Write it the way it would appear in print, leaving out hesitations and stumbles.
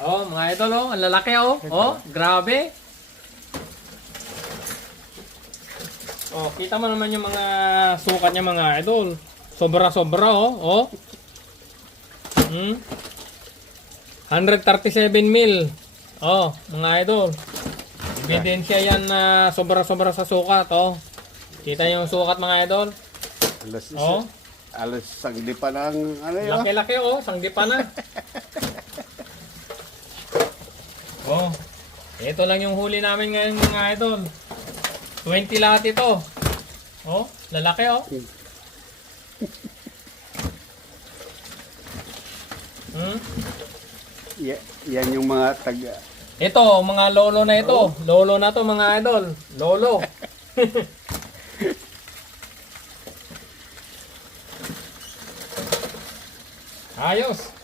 Oh, mga idol, oh. Ang lalaki, oh. Oh, grabe. Oh, kita mo naman yung mga sukat niya, mga idol. Sobra-sobra, oh. Oh. 137 mil. Oh, mga idol. Ebidensya yan na sobra-sobra sa sukat, oh. Kita yung sukat, mga idol. Oh. Alas sagdi pa ng ano yun. Laki-laki, oh. Sangdi pa na. Oh. Ito lang yung huli namin ngayon, mga idol. 20 lahat ito. Oh, lalaki, oh. Yan yung mga taga. Ito, mga lolo na ito. Lolo na to, mga idol. Lolo. Ayos.